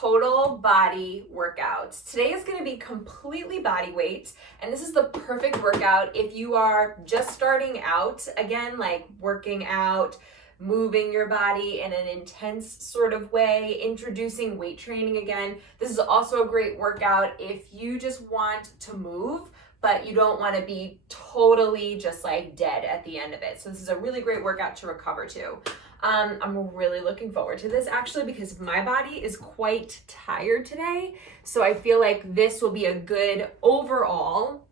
total body workout. Today is going to be completely body weight, and this is the perfect workout if you are just starting out, again, like working out, moving your body in an intense sort of way, introducing weight training again. This is also a great workout if you just want to move, but you don't want to be totally just like dead at the end of it. So this is a really great workout to recover to. I'm really looking forward to this actually because my body is quite tired today. So I feel like this will be a good overall,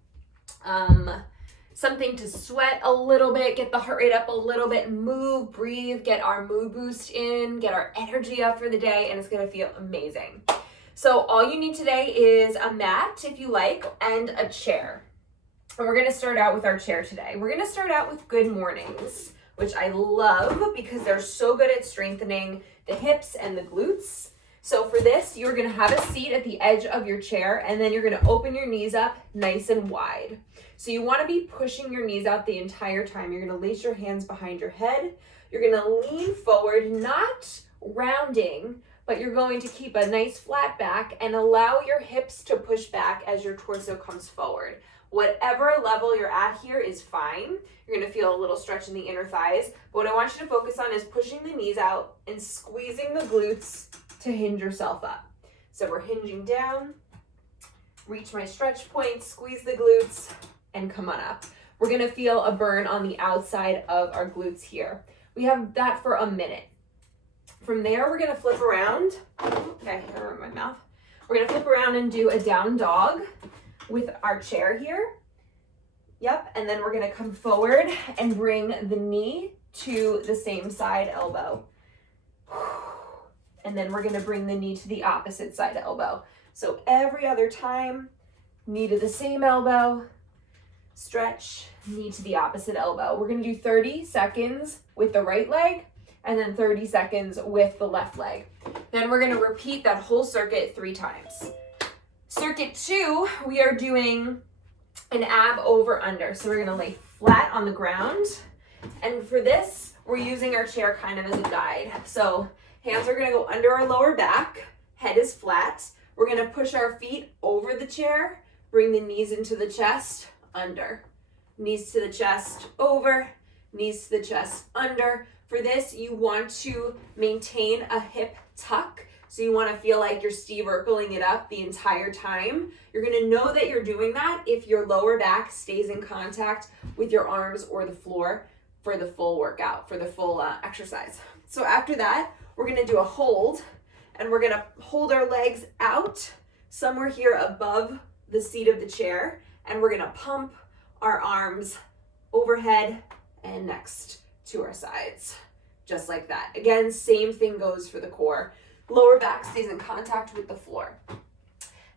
something to sweat a little bit, get the heart rate up a little bit, move, breathe, get our mood boost in, get our energy up for the day, and it's gonna feel amazing. So all you need today is a mat, if you like, and a chair. And we're gonna start out with our chair today. We're gonna start out with good mornings, which I love because they're so good at strengthening the hips and the glutes. So for this, you're gonna have a seat at the edge of your chair, and then you're gonna open your knees up nice and wide. So you wanna be pushing your knees out the entire time. You're gonna lace your hands behind your head. You're gonna lean forward, not rounding, but you're going to keep a nice flat back and allow your hips to push back as your torso comes forward. Whatever level you're at here is fine. You're gonna feel a little stretch in the inner thighs, but what I want you to focus on is pushing the knees out and squeezing the glutes to hinge yourself up. So we're hinging down, reach my stretch point, squeeze the glutes, and come on up. We're gonna feel a burn on the outside of our glutes here. We have that for a minute. From there, we're gonna flip around. Okay, here in my mouth. We're gonna flip around and do a down dog with our chair here. Yep, and then we're gonna come forward and bring the knee to the same side elbow. And then we're gonna bring the knee to the opposite side elbow. So every other time, knee to the same elbow, stretch, knee to the opposite elbow. We're gonna do 30 seconds with the right leg and then 30 seconds with the left leg. Then we're gonna repeat that whole circuit 3 times. Circuit 2, we are doing an ab over under. So we're gonna lay flat on the ground. And for this, we're using our chair kind of as a guide. So hands are gonna go under our lower back, head is flat. We're gonna push our feet over the chair, bring the knees into the chest, under. Knees to the chest, over, knees to the chest, under. For this, you want to maintain a hip tuck. So you want to feel like you're Steve Urkeling it up the entire time. You're going to know that you're doing that if your lower back stays in contact with your arms or the floor for the full workout, for the full exercise. So after that, we're going to do a hold, and we're going to hold our legs out somewhere here above the seat of the chair, and we're going to pump our arms overhead and next to our sides, just like that. Again, same thing goes for the core. Lower back stays in contact with the floor.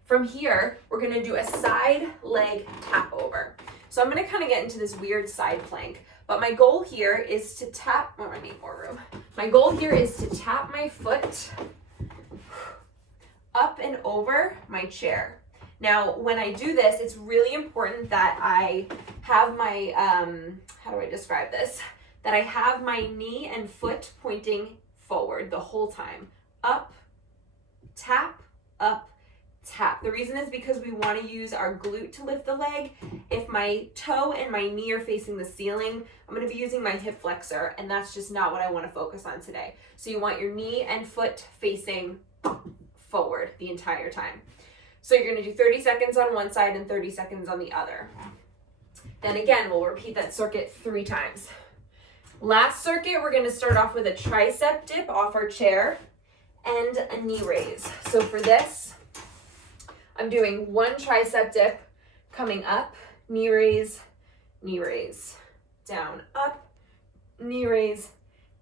From here, we're gonna do a side leg tap over. So I'm gonna kind of get into this weird side plank, but my goal here is to tap, oh, I need more room. My goal here is to tap my foot up and over my chair. Now, when I do this, it's really important that I have my, how do I describe this? That I have my knee and foot pointing forward the whole time. Up, tap, up, tap. The reason is because we want to use our glute to lift the leg. If my toe and my knee are facing the ceiling, I'm going to be using my hip flexor, and that's just not what I want to focus on today. So you want your knee and foot facing forward the entire time. So you're going to do 30 seconds on one side and 30 seconds on the other. Then again, we'll repeat that circuit 3 times. Last circuit, we're going to start off with a tricep dip off our chair and a knee raise. So for this, I'm doing 1 tricep dip, coming up, knee raise, down, up, knee raise,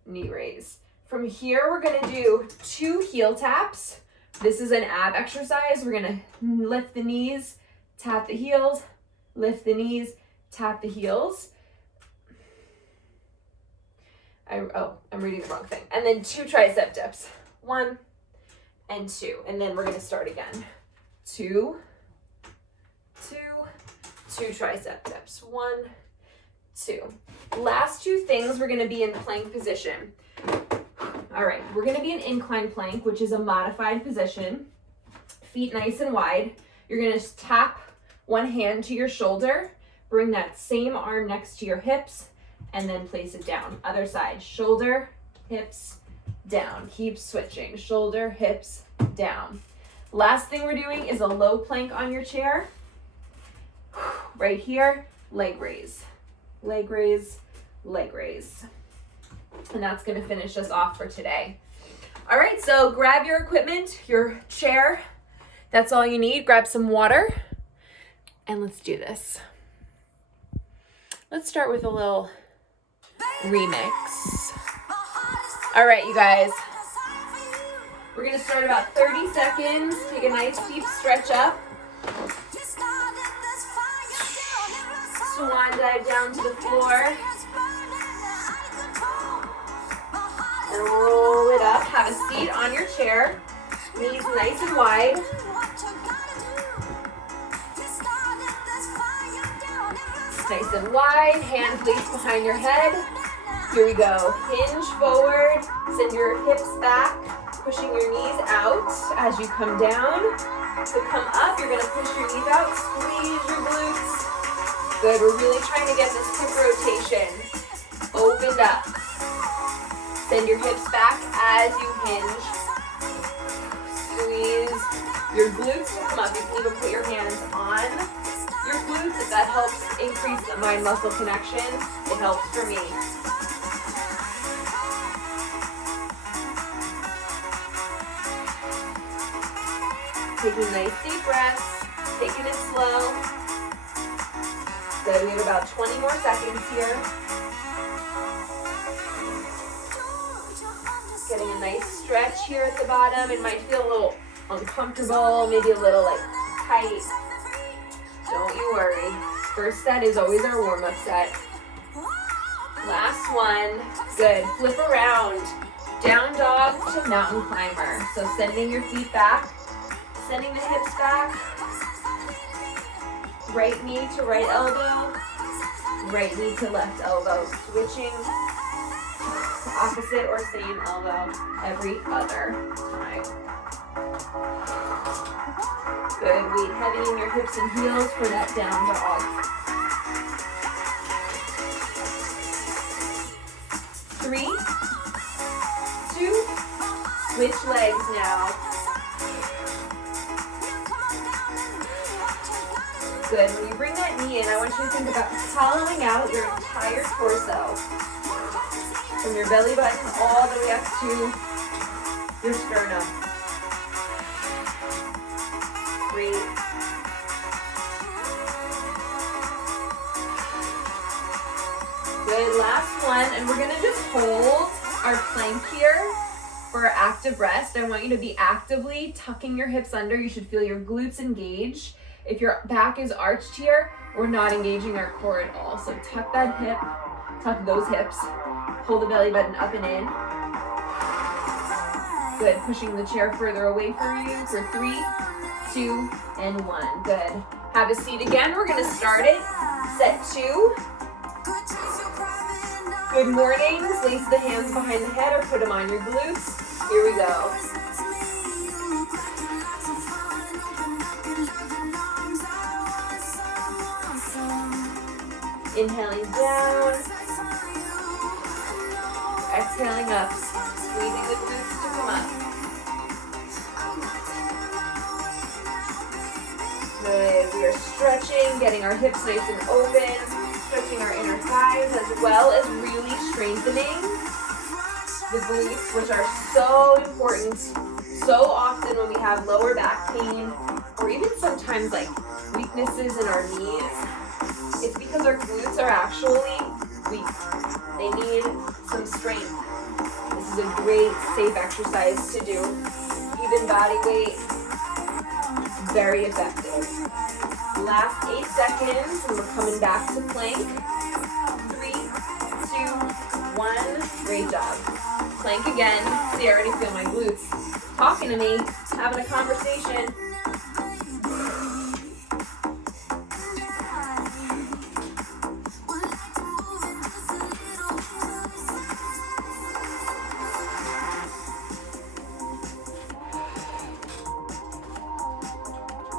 knee raise. From here, we're gonna do 2 heel taps. This is an ab exercise. We're gonna lift the knees, tap the heels, lift the knees, tap the heels. I'm reading the wrong thing. And then 2 tricep dips. 1 and 2. And then we're gonna start again. 2, 2, 2 tricep dips. 1, 2. Last 2 things, we're gonna be in plank position. All right, we're gonna be an incline plank, which is a modified position. Feet nice and wide. You're gonna tap one hand to your shoulder, bring that same arm next to your hips, and then place it down. Other side, shoulder, hips, down. Keep switching, shoulder, hips, down. Last thing we're doing is a low plank on your chair. Right here, leg raise, leg raise, leg raise. And that's gonna finish us off for today. All right, so grab your equipment, your chair. That's all you need. Grab some water, and let's do this. Let's start with a little remix. All right, you guys. We're gonna start about 30 seconds. Take a nice deep stretch up. Swan dive down to the floor. And roll it up. Have a seat on your chair. Knees nice and wide. Nice and wide. Hand placed behind your head. Here we go. Hinge forward. Send your hips back. Pushing your knees out as you come down. So come up. You're going to push your knees out. Squeeze your glutes. Good. We're really trying to get this hip rotation opened up. Send your hips back as you hinge. Squeeze your glutes to come up. You can even put your hands on your glutes if that helps increase the mind-muscle connection. It helps for me. Taking nice deep breaths, taking it slow. Good, we have about 20 more seconds here. Getting a nice stretch here at the bottom. It might feel a little uncomfortable, maybe a little like tight. Don't you worry. First set is always our warm-up set. Last one. Good. Flip around. Down dog to mountain climber. So sending your feet back, sending the hips back. Right knee to right elbow. Right knee to left elbow. Switching opposite or same elbow every other time. Good, weight heavy in your hips and heels for that down dog. 3, 2, switch legs now. Good, when you bring that knee in, I want you to think about hollowing out your entire torso. From your belly button all the way up to your sternum. Breathe. Good, last one, and we're gonna just hold our plank here for our active rest. I want you to be actively tucking your hips under. You should feel your glutes engage. If your back is arched here, we're not engaging our core at all. So tuck that hip, tuck those hips. Pull the belly button up and in. Good, pushing the chair further away from you for 3, 2, and 1. Good. Have a seat again. We're gonna start it. Set 2. Good morning. Place the hands behind the head or put them on your glutes. Here we go. Inhaling down. Exhaling up, squeezing the glutes to come up. Good, we are stretching, getting our hips nice and open, stretching our inner thighs as well as really strengthening the glutes, which are so important. So often when we have lower back pain or even sometimes like weaknesses in our knees, it's because our glutes are actually weak. They need some strength. This is a great, safe exercise to do. Even body weight, very effective. Last 8 seconds, and we're coming back to plank. 3, 2, 1, great job. Plank again. See, I already feel my glutes talking to me, having a conversation.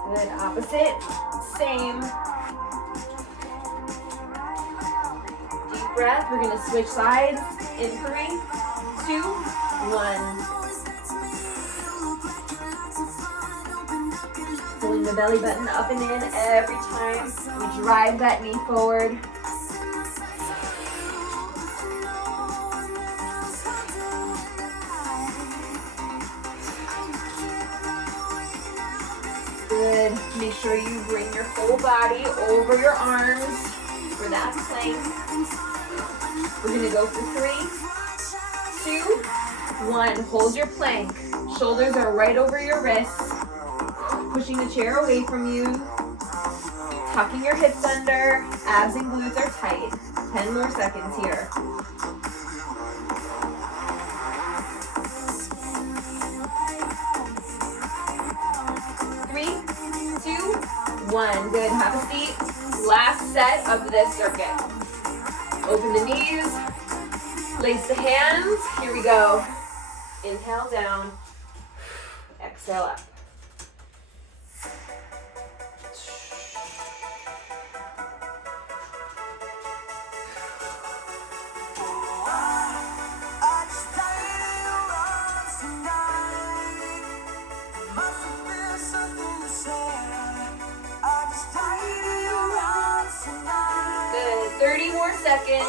Good, opposite, same. Deep breath, we're gonna switch sides in 3, 2, 1. Pulling the belly button up and in every time we drive that knee forward. Good. Make sure you bring your whole body over your arms for that plank. We're gonna go for 3, 2, 1. Hold your plank. Shoulders are right over your wrists. Pushing the chair away from you. Tucking your hips under. Abs and glutes are tight. 10 more seconds here. One. Good. Have a seat. Last set of this circuit. Open the knees. Place the hands. Here we go. Inhale down. Exhale up. Good. 30 more seconds.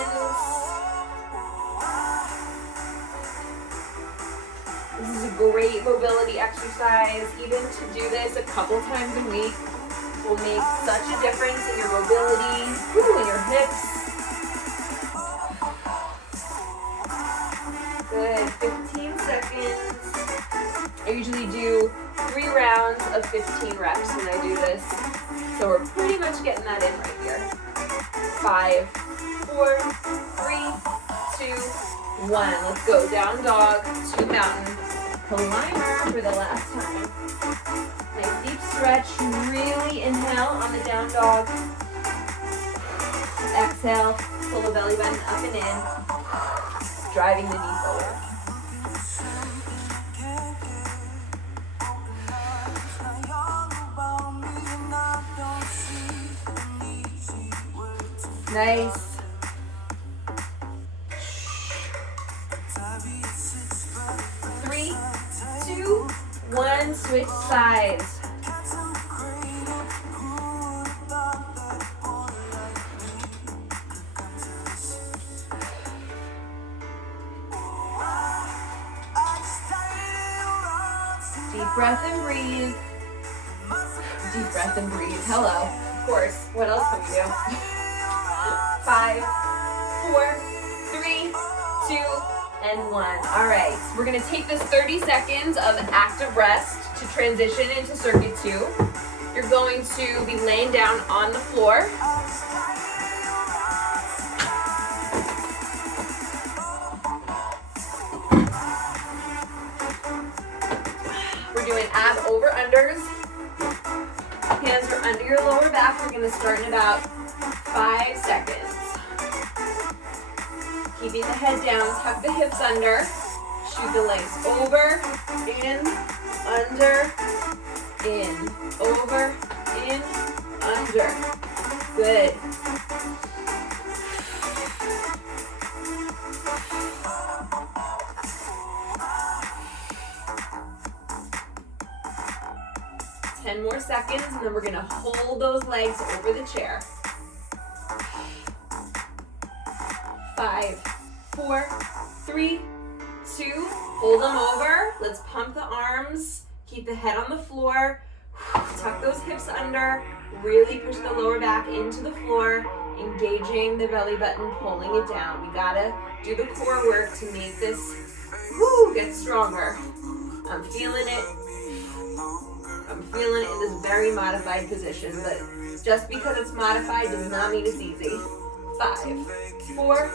This is a great mobility exercise. Even to do this a couple times a week will make such a difference in your mobility, in your hips. Good. 15 seconds. I usually do 3 rounds of 15 reps when I do this. So we're pretty much getting that in right here. 5, 4, 3, 2, 1. Let's go. Down dog to mountain. Climber for the last time. Nice deep stretch. Really inhale on the down dog. Exhale. Pull the belly button up and in. Driving the knee forward. Nice. 3, 2, 1. Switch sides. Deep breath and breathe. Deep breath and breathe. Hello. Of course. What else can we do? 5, 4, 3, 2, and 1. All right, we're gonna take this 30 seconds of active rest to transition into circuit 2. You're going to be laying down on the floor. We're doing ab over unders. Hands are under your lower back. We're gonna start in about 5 seconds. Keeping the head down, tuck the hips under, shoot the legs over, in, under, in, over, in, under. Good. Ten more seconds, and then we're gonna hold those legs over the chair. 5, 4, 3, 2, hold them over. Let's pump the arms, keep the head on the floor, tuck those hips under, really push the lower back into the floor, engaging the belly button, pulling it down. We gotta do the core work to make this get stronger. I'm feeling it. I'm feeling it in this very modified position, but just because it's modified does not mean it's easy. 5, 4,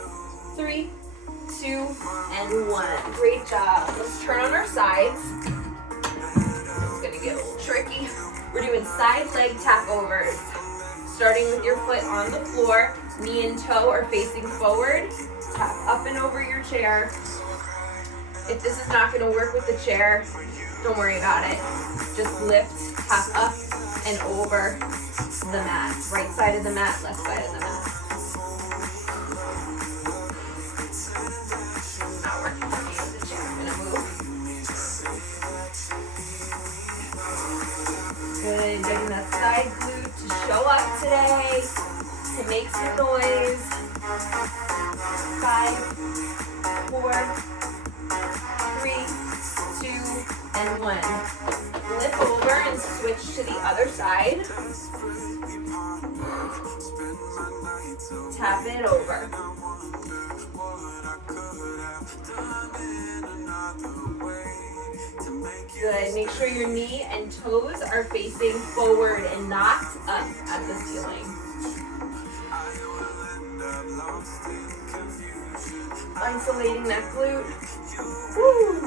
3, 2, and 1. Great job. Let's turn on our sides. It's gonna get a little tricky. We're doing side leg tap overs. Starting with your foot on the floor, knee and toe are facing forward. Tap up and over your chair. If this is not gonna work with the chair, don't worry about it. Just lift, tap up, and over the mat. Right side of the mat, left side of the mat. Not working for me with the chair. I'm gonna move. Good, getting that side glute to show up today, to make some noise. 5, 4, 3, 2, and 1. Flip over and switch to the other side. Tap it over. Good. Make sure your knee and toes are facing forward and not up at the ceiling. Isolating that glute. Woo.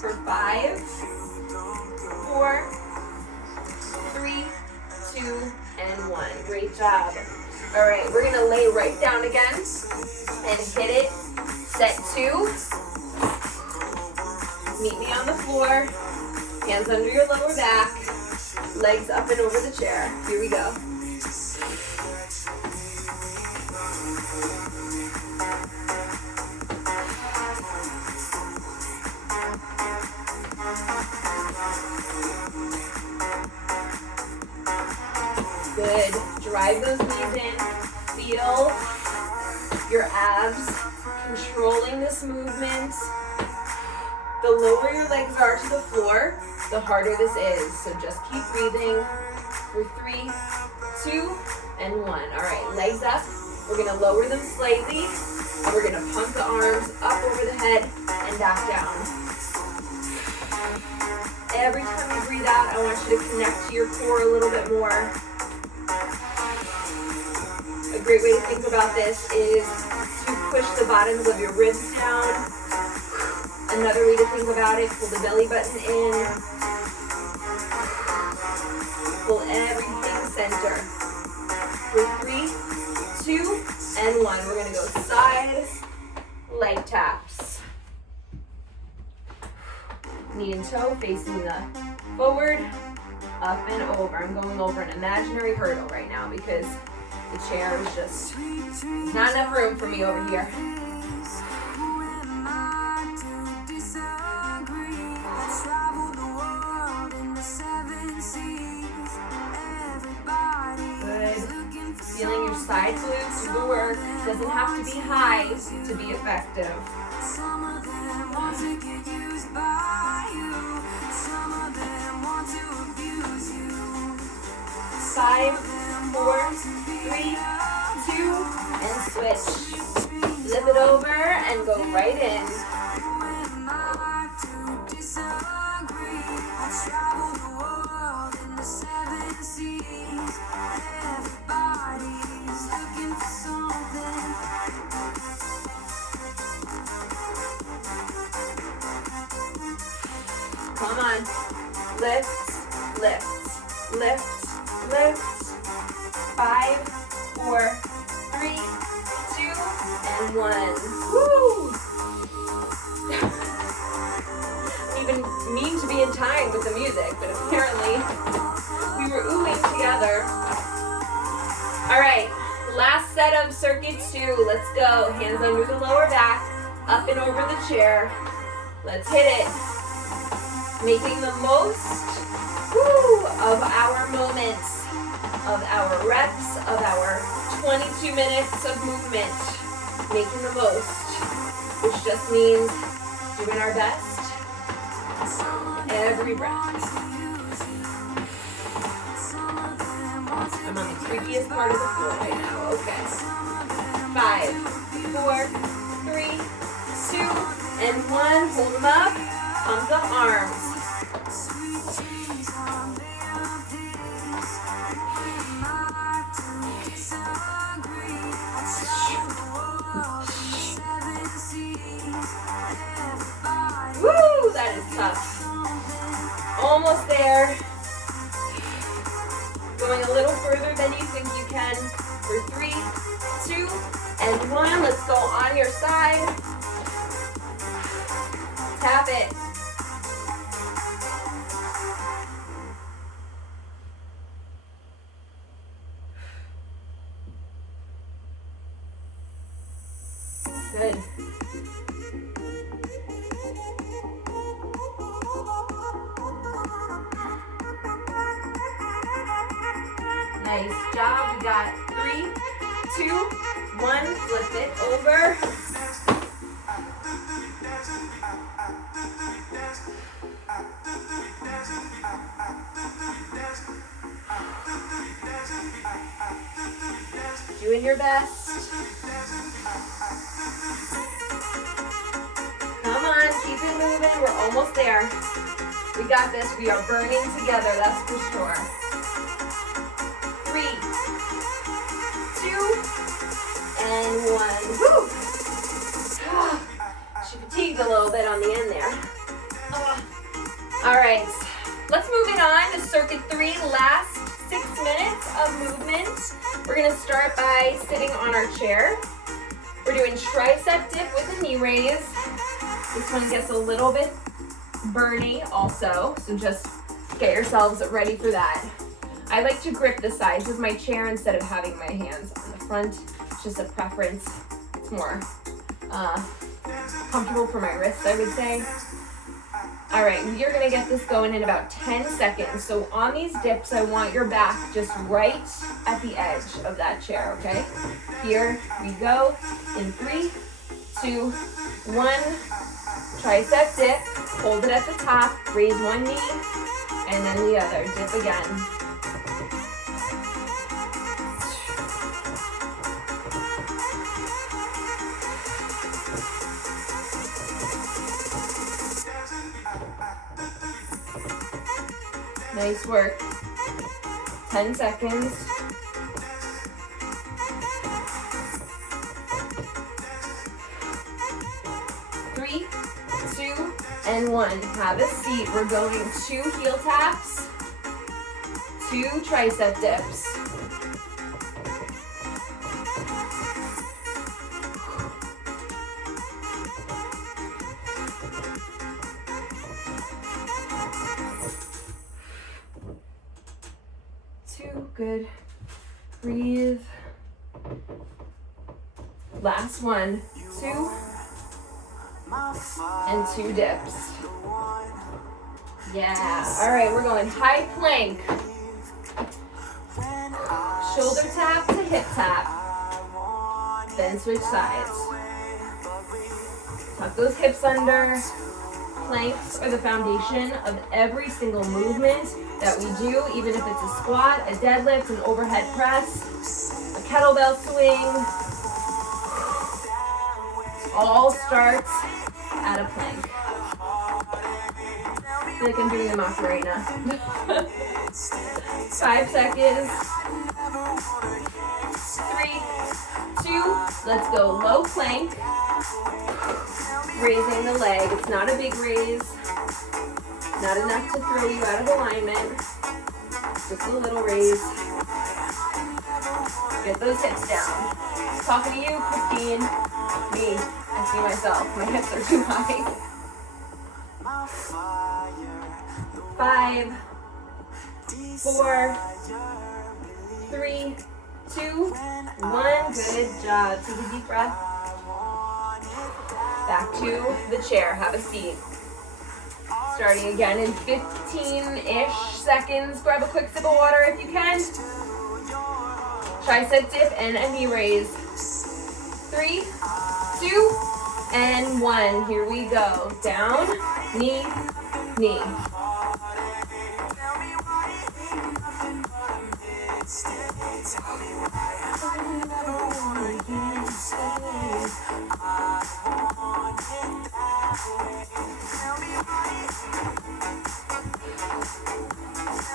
For 5, 4, 3, 2, and 1. Great job. All right, we're gonna lay right down again and hit it. Set 2. Meet me on the floor. Hands under your lower back. Legs up and over the chair. Here we go. Good. Drive those knees in. Feel your abs controlling this movement. The lower your legs are to the floor, the harder this is. So just keep breathing for 3, 2, and 1. All right, legs up. We're gonna lower them slightly, and we're gonna pump the arms up over the head and back down. Every time you breathe out, I want you to connect to your core a little bit more. A great way to think about this is to push the bottoms of your ribs down. Another way to think about it, pull the belly button in. Pull everything center. For 3, 2, and 1. We're going to go side leg taps. Knee and toe facing the forward, up and over. I'm going over an imaginary hurdle right now because the chair is just not enough room for me over here. Good. Feeling your side glutes do the work. Doesn't have to be high to be effective. Some of them want to get used by you. Some of them want to abuse you. 5, 4, 3, 2, and switch. Flip it over and go right in. Come on. Lift, lift, lift, lift. 5, 4, 3, 2, and 1. Woo! I didn't even mean to be in time with the music, but apparently we were oohing together. All right, last set of circuit 2. Let's go. Hands under the lower back, up and over the chair. Let's hit it. Making the most of our moments, of our reps, of our 22 minutes of movement. Making the most, which just means doing our best every breath. I'm on the creakiest part of the floor right now. Okay. 5, 4, 3, 2, and 1. Hold them up. Pump the arms. Woo! That is tough. Almost there. Going a little further than you think you can. For 3, 2, and 1. Let's go on your side. Tap it. Good. Nice job. We got 3, 2, 1. Flip it over. Doing your best. Come on, keep it moving. We're almost there. We got this. We are burning together, that's for sure. 3, 2, and 1. Woo! She fatigued a little bit on the end there. All right, let's move it on to circuit 3, last 6 minutes of movement. We're gonna start by sitting on our chair. We're doing tricep dip with a knee raise. This one gets a little bit burny also, so just get yourselves ready for that. I like to grip the sides of my chair instead of having my hands on the front. It's just a preference. It's more comfortable for my wrists, I would say. All right, you're gonna get this going in about 10 seconds. So on these dips, I want your back just right at the edge of that chair, okay? Here we go. In 3, 2, 1. Tricep dip, hold it at the top, raise one knee, and then the other, dip again. Nice work. 10 seconds. Three, 2, and 1. Have a seat. We're going 2 heel taps, 2 tricep dips. Good. Breathe. Last one. 2 and 2 dips. Yeah. All right, we're going high plank. Shoulder tap to hip tap. Then switch sides. Tuck those hips under. Planks are the foundation of every single movement that we do, even if it's a squat, a deadlift, an overhead press, a kettlebell swing. All starts at a plank. I feel like I'm doing the Macarena. 5 seconds. 3, 2, let's go. Low plank. Raising the leg. It's not a big raise. Not enough to throw you out of alignment. Just a little raise. Get those hips down. Talking to you, Christine. Me. I see myself. My hips are too high. 5, 4, 3, 2, 1. Good job. Take a deep breath. Back to the chair. Have a seat. Starting again in 15-ish seconds. Grab a quick sip of water if you can. Tricep dip and a knee raise. 3, 2, and 1. Here we go. Down, knee, knee.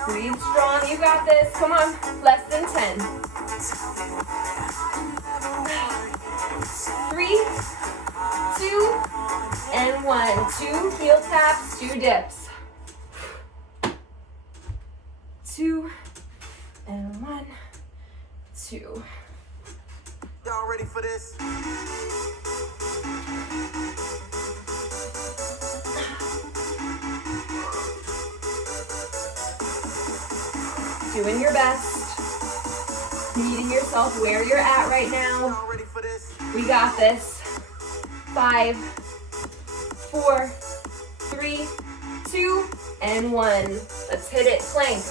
Breathe strong, you got this. Come on, less than 10. 3, 2, and 1. 2 heel taps, 2 dips. 2, and 1, 2. Y'all ready for this? Doing your best. Meeting yourself where you're at right now. Y'all ready for this? We got this. 5, 4, 3, 2, and 1. Let's hit it. Plank,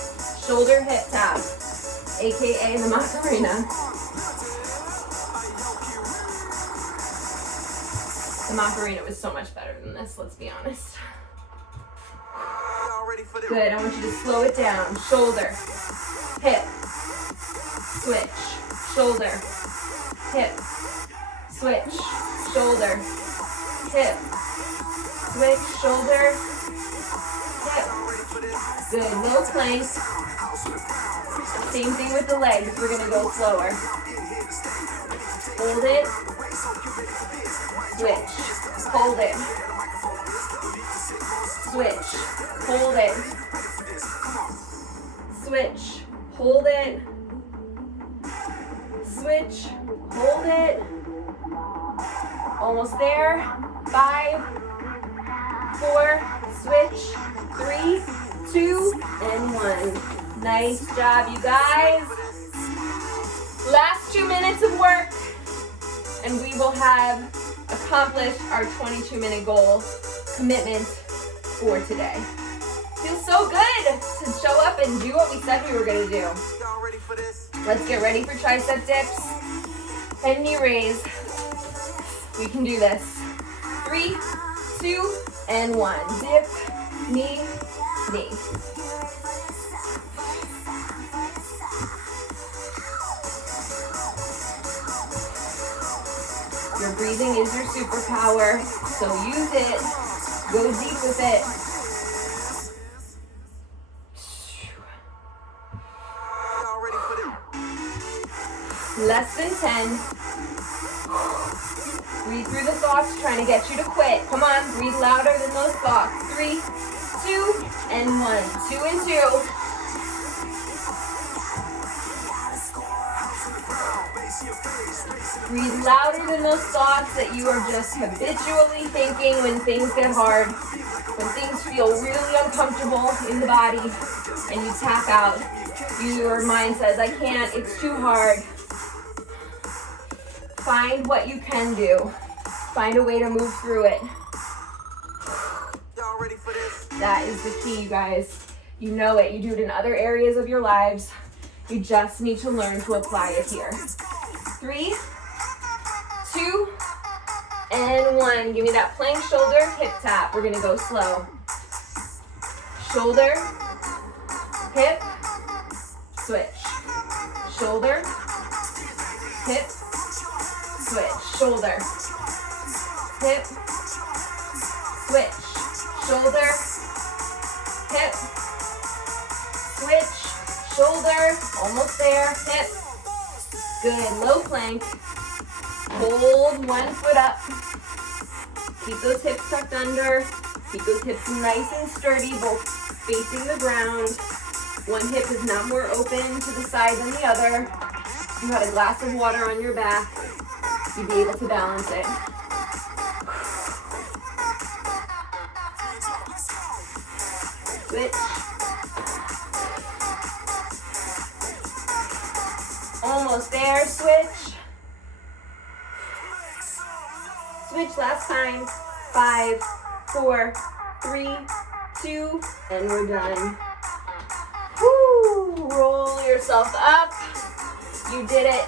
shoulder hip tap, AKA the Macarena. The Macarena was so much better than this, let's be honest. Good, I want you to slow it down. Shoulder, hip, switch, shoulder, hip, switch, shoulder, hip, switch, shoulder, hip. Good, no plank. Same thing with the legs, we're gonna go slower. Hold it, switch, hold it, switch, hold it, switch, hold it, switch, hold it. Almost there. 5, 4, switch, 3, 2, and 1. Nice job, you guys. Last 2 minutes of work, and we will have accomplished our 22-minute goal commitment for today. Feels so good to show up and do what we said we were going to do. Let's get ready for tricep dips and knee raise. We can do this. 3, 2, and 1. Dip, knee, knee. Your breathing is your superpower, so use it. Go deep with it. Less than 10. Breathe through the thoughts trying to get you to quit. Come on, breathe louder than those thoughts. 3, 2, and 1. 2 and 2. Breathe louder than those thoughts that you are just habitually thinking when things get hard, when things feel really uncomfortable in the body, and you tap out. Your mind says, I can't, it's too hard. Find what you can do. Find a way to move through it. Y'all ready for this? That is the key, you guys. You know it. You do it in other areas of your lives. You just need to learn to apply it here. 3, 2, and 1. Give me that plank shoulder hip tap. We're gonna go slow. Shoulder, hip, switch. Shoulder, hip, switch. Shoulder, hip, switch. Shoulder, hip, switch. Shoulder, almost there, hip. Good, low plank. Hold one foot up. Keep those hips tucked under. Keep those hips nice and sturdy, both facing the ground. One hip is not more open to the side than the other. If you had a glass of water on your back, you'd be able to balance it. Switch. Almost there, switch. Switch last time. 5, 4, 3, 2, and we're done. Woo! Roll yourself up. You did it.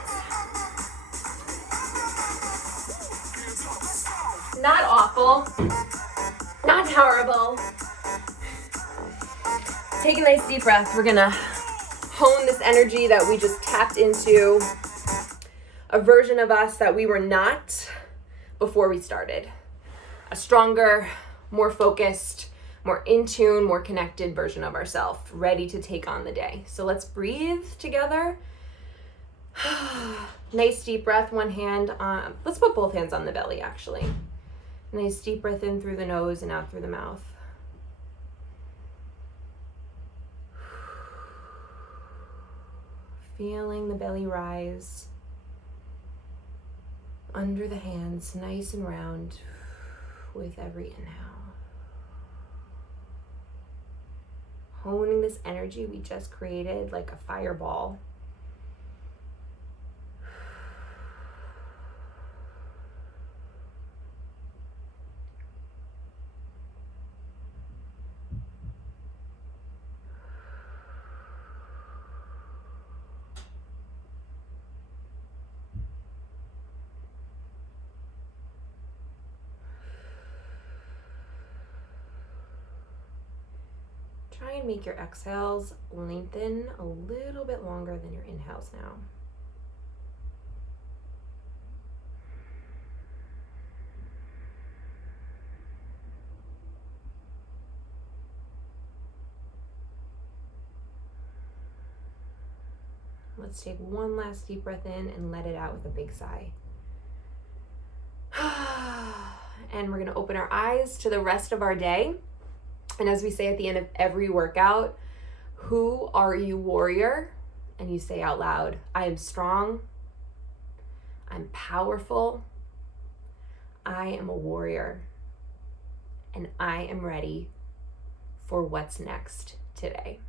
Not awful. Not horrible. Take a nice deep breath. We're gonna hone this energy that we just tapped into, a version of us that we were not before we started. A stronger, more focused, more in tune, more connected version of ourselves, ready to take on the day. So let's breathe together. Nice deep breath, one hand on, let's put both hands on the belly actually. Nice deep breath in through the nose and out through the mouth. Feeling the belly rise under the hands, nice and round with every inhale. Honing this energy we just created like a fireball. Try and make your exhales lengthen a little bit longer than your inhales now. Let's take one last deep breath in and let it out with a big sigh. And we're gonna open our eyes to the rest of our day. And as we say at the end of every workout, who are you, warrior? And you say out loud, I am strong, I'm powerful, I am a warrior, and I am ready for what's next today.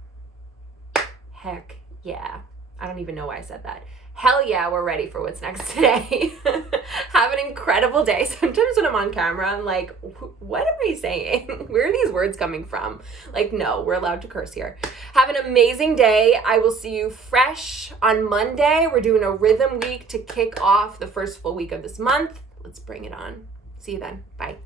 Heck yeah. I don't even know why I said that. Hell yeah, we're ready for what's next today. Have an incredible day. Sometimes when I'm on camera, I'm like, what am I saying? Where are these words coming from? Like, no, we're allowed to curse here. Have an amazing day. I will see you fresh on Monday. We're doing a rhythm week to kick off the first full week of this month. Let's bring it on. See you then. Bye.